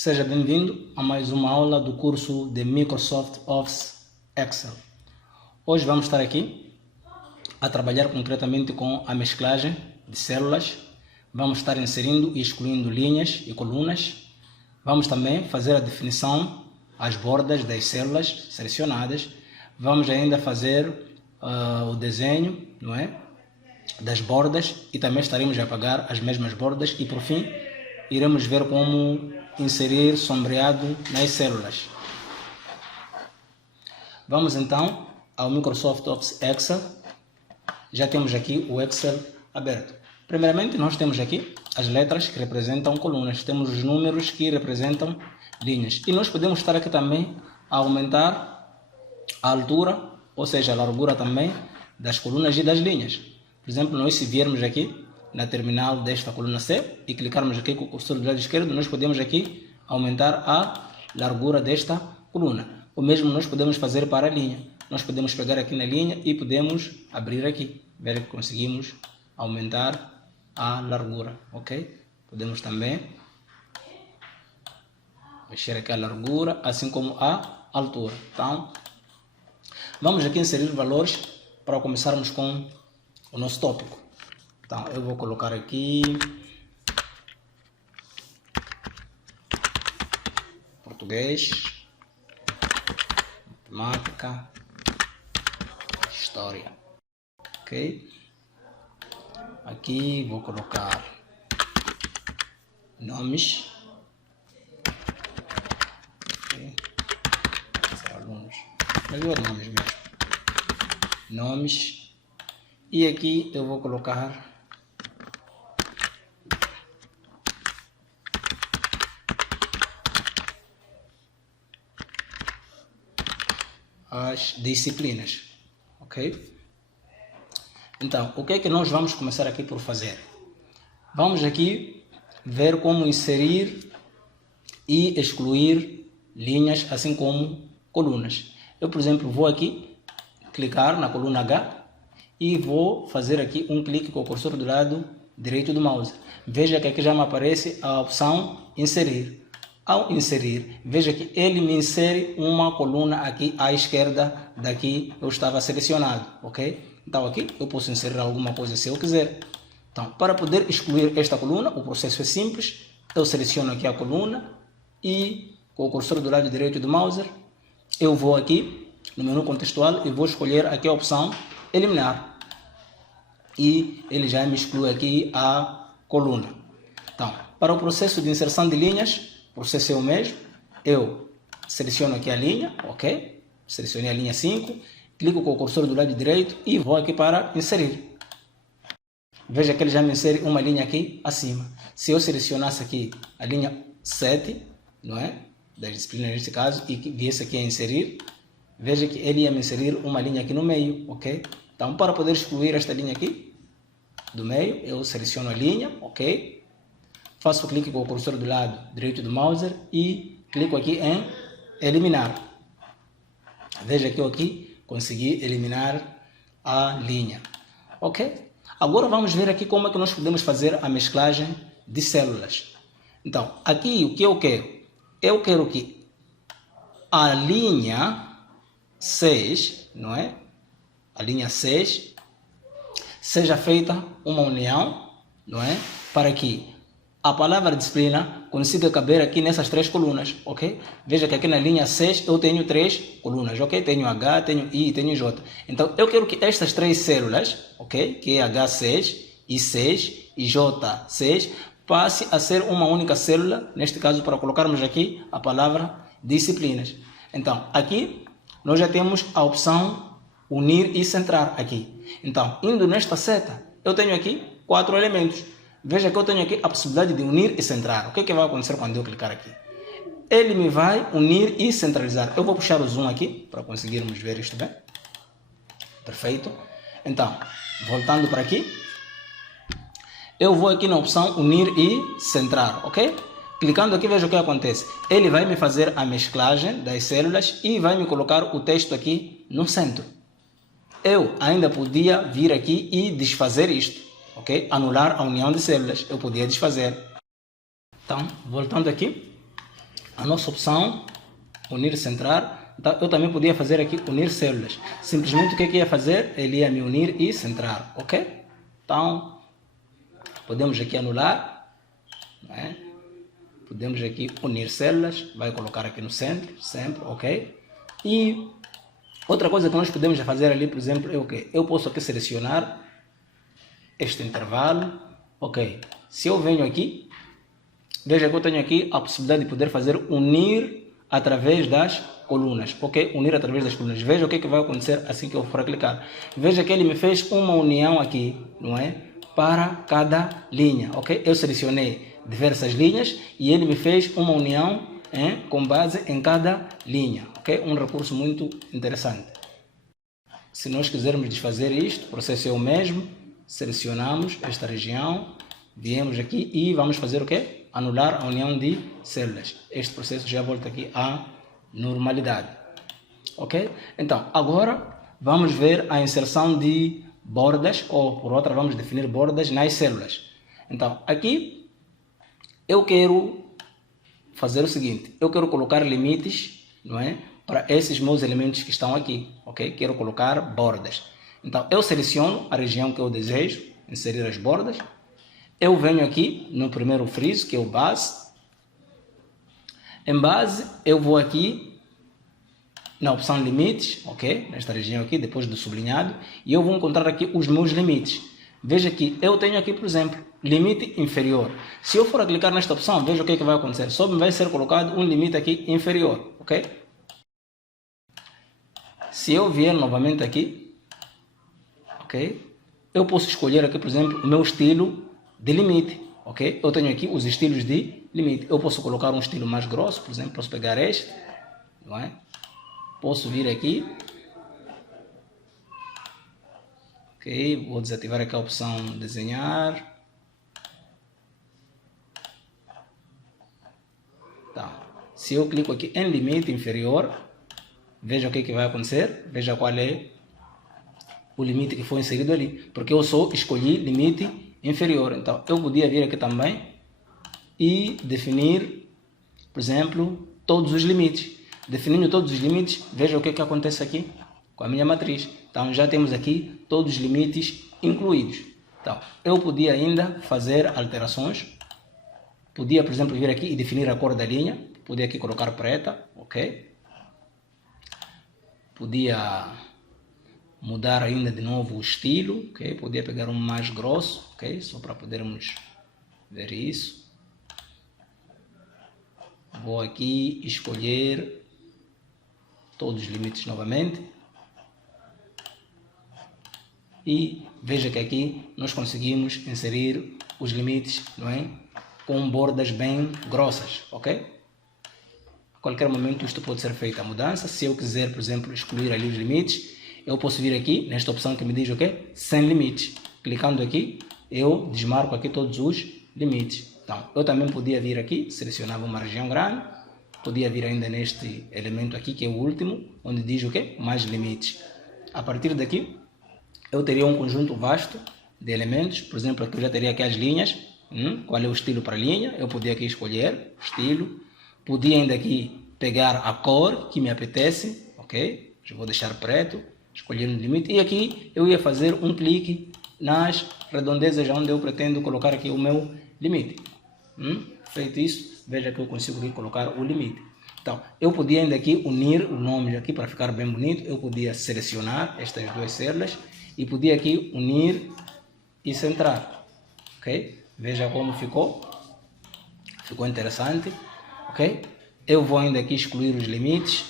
Seja bem-vindo a mais uma aula do curso de Microsoft Office Excel. Hoje vamos estar aqui a trabalhar concretamente com a mesclagem de células. Vamos estar inserindo e excluindo linhas e colunas. Vamos também fazer a definição, as bordas das células selecionadas. Vamos ainda fazer o desenho, não é, das bordas, e também estaremos a apagar as mesmas bordas e, por fim, iremos ver como inserir sombreado nas células. Vamos então ao Microsoft Office Excel. Já temos aqui o Excel aberto. Primeiramente, nós temos aqui as letras que representam colunas, temos os números que representam linhas, e nós podemos estar aqui também a aumentar a altura, ou seja, a largura também das colunas e das linhas. Por exemplo, nós, se viermos aqui na terminal desta coluna C e clicarmos aqui com o cursor do lado esquerdo, nós podemos aqui aumentar a largura desta coluna. O mesmo nós podemos fazer para a linha. Nós podemos pegar aqui na linha e podemos abrir aqui. Ver que conseguimos aumentar a largura, ok? Podemos também mexer aqui a largura, assim como a altura. Então, vamos aqui inserir valores para começarmos com o nosso tópico. Então, eu vou colocar aqui português, matemática, história, ok? Aqui vou colocar nomes, okay? Alunos, melhor nomes mesmo, nomes, e aqui eu vou colocar as disciplinas, ok? Então, o que é que nós vamos começar aqui por fazer? Vamos aqui ver como inserir e excluir linhas, assim como colunas. Eu, por exemplo, vou aqui clicar na coluna H e vou fazer aqui um clique com o cursor do lado direito do mouse. Veja que aqui já me aparece a opção inserir. Ao inserir, veja que ele me insere uma coluna aqui à esquerda daqui eu estava selecionado, ok? Então aqui eu posso inserir alguma coisa se eu quiser. Então, para poder excluir esta coluna, o processo é simples. Eu seleciono aqui a coluna e com o cursor do lado direito do mouse, eu vou aqui no menu contextual e vou escolher aqui a opção eliminar. E ele já me exclui aqui a coluna. Então, para o processo de inserção de linhas, o processo é o mesmo. Eu seleciono aqui a linha, ok? Selecionei a linha 5, clico com o cursor do lado direito e vou aqui para inserir. Veja que ele já me insere uma linha aqui acima. Se eu selecionasse aqui a linha 7, não é? Das disciplinas neste caso, e viesse aqui a inserir, veja que ele ia me inserir uma linha aqui no meio, ok? Então, para poder excluir esta linha aqui do meio, eu seleciono a linha, ok? Faço o clique com o cursor do lado direito do mouse e clico aqui em eliminar. Veja que eu aqui consegui eliminar a linha, ok? Agora vamos ver aqui como é que nós podemos fazer a mesclagem de células. Então, aqui o que eu quero? Eu quero que a linha 6, não é? A linha 6 seja feita uma união, não é? Para que a palavra disciplina consiga caber aqui nessas três colunas, ok? Veja que aqui na linha 6 eu tenho três colunas, ok? Tenho H, tenho I e tenho J. Então, eu quero que estas três células, ok? Que é H6, I6 e J6, passe a ser uma única célula, neste caso, para colocarmos aqui a palavra disciplinas. Então, aqui nós já temos a opção unir e centrar aqui. Então, indo nesta seta, eu tenho aqui 4 elementos. Veja que eu tenho aqui a possibilidade de unir e centrar. O que é que vai acontecer quando eu clicar aqui? Ele me vai unir e centralizar. Eu vou puxar o zoom aqui para conseguirmos ver isto bem. Perfeito. Então, voltando para aqui, eu vou aqui na opção unir e centrar, ok? Clicando aqui, veja o que acontece. Ele vai me fazer a mesclagem das células e vai me colocar o texto aqui no centro. Eu ainda podia vir aqui e desfazer isto. Ok? Anular a união de células, eu podia desfazer. Então, voltando aqui, a nossa opção, unir centrar. Então, eu também podia fazer aqui unir células. Simplesmente o que ia fazer? Ele ia me unir e centrar, ok? Então, podemos aqui anular, não é? Podemos aqui unir células, vai colocar aqui no centro, sempre, ok? E outra coisa que nós podemos fazer ali, por exemplo, é o quê? Eu posso aqui selecionar este intervalo, ok? Se eu venho aqui, veja que eu tenho aqui a possibilidade de poder fazer unir através das colunas, ok? Unir através das colunas. Veja o que vai acontecer assim que eu for clicar. Veja que ele me fez uma união aqui, não é? Para cada linha, ok? Eu selecionei diversas linhas e ele me fez uma união com base em cada linha, ok? Um recurso muito interessante. Se nós quisermos desfazer isto, o processo é o mesmo. Selecionamos esta região, viemos aqui e vamos fazer o quê? Anular a união de células. Este processo já volta aqui à normalidade, ok? Então, agora vamos ver a inserção de bordas, ou por outra vamos definir bordas nas células. Então, aqui eu quero fazer o seguinte, eu quero colocar limites, não é? Para esses meus elementos que estão aqui, ok? Quero colocar bordas. Então, eu seleciono a região que eu desejo inserir as bordas. Eu venho aqui no primeiro friso, que é o base. Em base, eu vou aqui na opção limites, ok? Nesta região aqui, depois do sublinhado. E eu vou encontrar aqui os meus limites. Veja que eu tenho aqui, por exemplo, limite inferior. Se eu for a clicar nesta opção, veja o que vai acontecer. Só me vai ser colocado um limite aqui inferior, ok? Se eu vier novamente aqui, ok? Eu posso escolher aqui, por exemplo, o meu estilo de limite, ok? Eu tenho aqui os estilos de limite. Eu posso colocar um estilo mais grosso, por exemplo, posso pegar este, não é? Posso vir aqui, ok? Vou desativar aqui a opção desenhar. Tá. Se eu clico aqui em limite inferior, veja o que vai acontecer, veja qual é o limite que foi inserido ali, porque eu só escolhi limite inferior. Então, eu podia vir aqui também e definir, por exemplo, todos os limites. Definindo todos os limites, veja o que acontece aqui com a minha matriz. Então, já temos aqui todos os limites incluídos. Então, eu podia ainda fazer alterações. Podia, por exemplo, vir aqui e definir a cor da linha. Podia aqui colocar preta, ok? Podia mudar ainda de novo o estilo, ok? Podia pegar um mais grosso, ok? Só para podermos ver isso. Vou aqui escolher todos os limites novamente. E veja que aqui nós conseguimos inserir os limites, não é? Com bordas bem grossas, ok? A qualquer momento isto pode ser feita a mudança. Se eu quiser, por exemplo, excluir ali os limites, eu posso vir aqui nesta opção que me diz o quê? Sem limites. Clicando aqui, eu desmarco aqui todos os limites. Então, eu também podia vir aqui, selecionava uma região grande, podia vir ainda neste elemento aqui, que é o último, onde diz o quê? Mais limites. A partir daqui, eu teria um conjunto vasto de elementos. Por exemplo, aqui eu já teria aqui as linhas. Qual é o estilo para a linha? Eu podia aqui escolher o estilo. Podia ainda aqui pegar a cor que me apetece, ok? Eu vou deixar preto, escolher um limite. E aqui eu ia fazer um clique nas redondezas onde eu pretendo colocar aqui o meu limite. Feito isso, veja que eu consigo aqui colocar o limite. Então, eu podia ainda aqui unir os nomes aqui para ficar bem bonito. Eu podia selecionar estas duas células e podia aqui unir e centrar, ok? Veja como ficou. Ficou interessante, ok? Eu vou ainda aqui excluir os limites.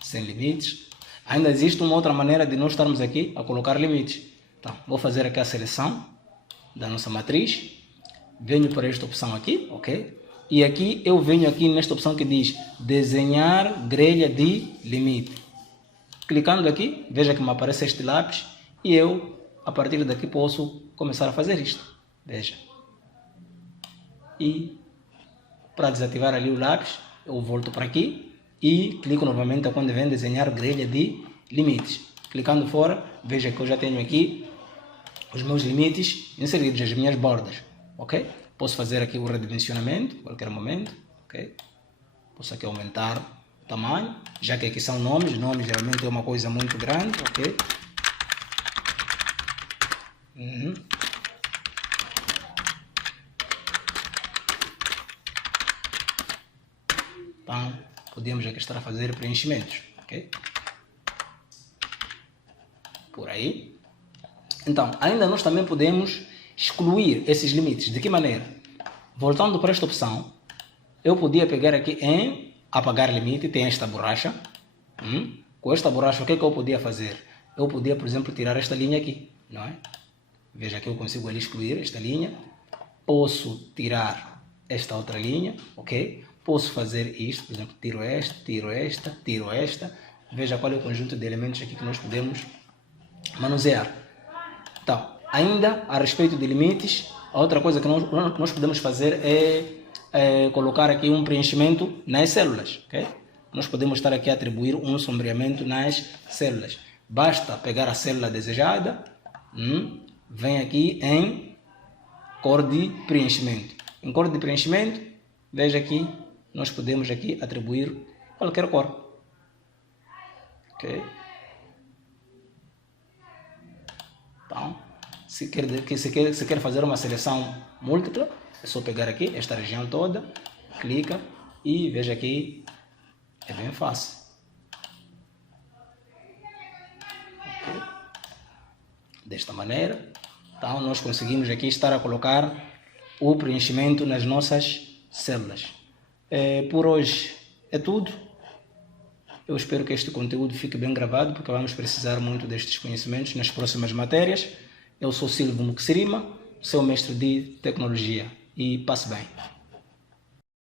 Sem limites. Ainda existe uma outra maneira de nós estarmos aqui a colocar limites. Então, vou fazer aqui a seleção da nossa matriz. Venho para esta opção aqui, ok? E aqui eu venho aqui nesta opção que diz desenhar grelha de limite. Clicando aqui, veja que me aparece este lápis e eu, a partir daqui, posso começar a fazer isto. Veja. E para desativar ali o lápis, eu volto para aqui e clico novamente quando vem desenhar grelha de limites. Clicando fora, veja que eu já tenho aqui os meus limites inseridos, as minhas bordas, ok? Posso fazer aqui o redimensionamento, a qualquer momento, ok? Posso aqui aumentar o tamanho, já que aqui são nomes geralmente é uma coisa muito grande, ok? Então, podemos aqui estar a fazer preenchimentos, ok? Por aí. Então, ainda nós também podemos excluir esses limites. De que maneira? Voltando para esta opção, eu podia pegar aqui em apagar limite, tem esta borracha. Com esta borracha, o que é que eu podia fazer? Eu podia, por exemplo, tirar esta linha aqui, não é? Veja que eu consigo ali excluir esta linha. Posso tirar esta outra linha, ok? Posso fazer isto, por exemplo, tiro esta, tiro esta, tiro esta. Veja qual é o conjunto de elementos aqui que nós podemos manusear. Então, ainda a respeito de limites, a outra coisa que nós podemos fazer é colocar aqui um preenchimento nas células, ok? Nós podemos estar aqui a atribuir um sombreamento nas células. Basta pegar a célula desejada, vem aqui em cor de preenchimento. Em cor de preenchimento, veja aqui, nós podemos aqui atribuir qualquer cor. Ok? Então, se quer fazer uma seleção múltipla, é só pegar aqui esta região toda, clica e veja aqui, é bem fácil. Okay. Desta maneira, então nós conseguimos aqui estar a colocar o preenchimento nas nossas células. Por hoje é tudo. Eu espero que este conteúdo fique bem gravado, porque vamos precisar muito destes conhecimentos nas próximas matérias. Eu sou Silvio Muxirima, seu mestre de tecnologia, e passe bem.